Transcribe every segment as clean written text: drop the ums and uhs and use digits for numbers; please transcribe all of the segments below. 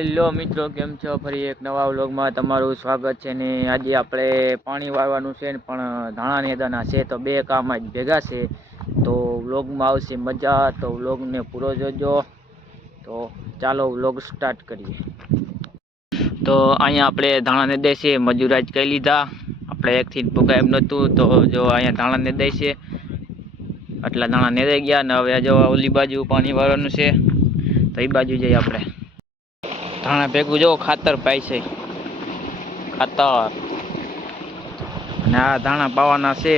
Hello મિત્રો, કેમ છો? ફરી એક નવા વ્લોગમાં તમારું સ્વાગત છે ને આજે આપણે પાણી વાળવાનું છે પણ ધાણા નેદાના છે તો બે કામ જ ભેગા છે તો વ્લોગમાં આવશે મજા, તો વ્લોગને પૂરો જોજો। તો ચાલો વ્લોગ સ્ટાર્ટ કરીએ। તો અહીંયા આપણે ધાણા નેદાય છે, મજૂરાજ કહી લીધા, આપણે એકથી ભૂગા એમ નહોતું તો જો અહીંયા ધાણા નેદાય છે, આટલા ધાણા નેદાઈ ગયા ને હવે જો ઓલી બાજુ પાણી વાળવાનું છે તો એ બાજુ જઈએ આપણે। ધાણા ભેગું જો ખાતર પાય છે, ખાતર અને આ ધાણા પાવાના છે।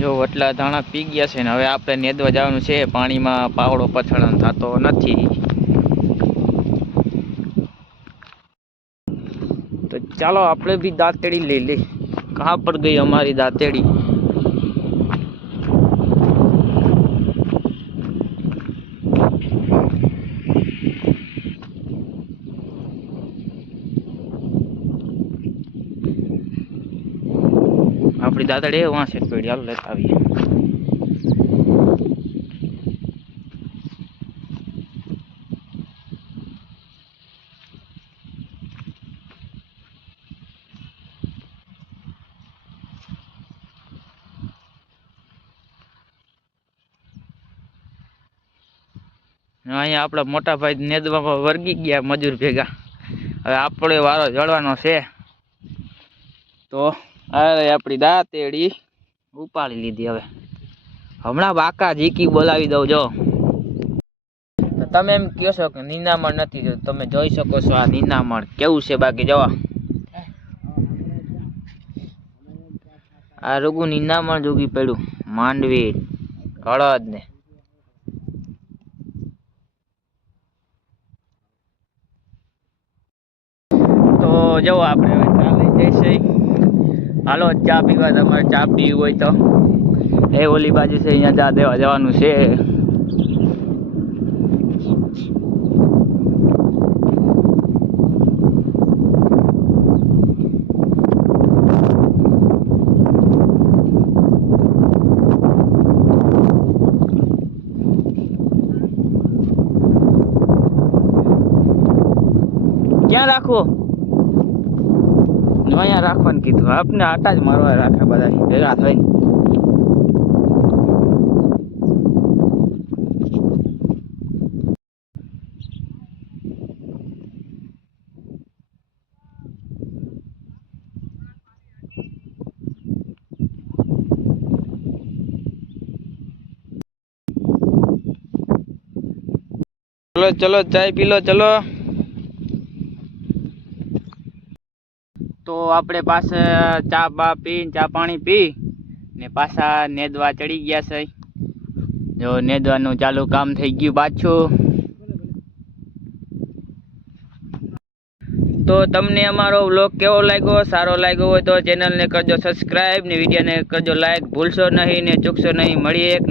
જો એટલા ધાણા પી ગયા છે ને હવે આપણે નેદવા જવાનું છે, પાણીમાં પાવડો પછાડવાનો થતો નથી તો ચાલો આપણે भी दांतेड़ी ले ले। कहाँ पर गई हमारी दांतेड़ी? अपनी दांतड़ी है वहाँ से पेड़ यार लेता भी અહીંયા આપણા મોટા ભાઈ નેદવામાં વર્ગી ગયા મજૂર ભેગા। હવે આપણે વારો જળવાનો છે તો અરે આપણી દાંતેડી ઉપાડી લીધી। હવે હમણાં બાકા ઝીકી બોલાવી દઉં જો। તો તમે એમ કહો છો કે નીનામણ નથી, તો તમે જોઈ શકો છો આ નીનામણ કેવું છે। બાકી જવા આ રૂગું નીનામણ જોગી પડ્યું, માંડવી હળદ ને તો જો આપણે હવે ચા લઈ જઈશે। હાલો ચા પીવા, તમારે ચા પીવી હોય તો એ ઓલી બાજુ છે, અહીંયા ચા દેવા જવાનું છે। ક્યાં રાખવું? અહીંયા રાખવાનું કીધું, આપને આટા જ મારવા રાખે બધા ભેગા થઈને। चलो चलो चाय पी लो चलो। तो આપણે પાસે ચા બા પી, ચા પાણી પી ને પાછા નેદવા ચડી ગયા છે। જો નેદવાનું ચાલુ કામ થઈ ગયું પાછું। તો તમને અમારો વ્લોગ કેવો લાગ્યો? સારો લાગ્યો હોય તો ચેનલને કરજો સબસ્ક્રાઈબ ને વિડીયોને કરજો લાઈક, ભૂલશો નહીં ને ચૂકશો નહીં। મળીએ એક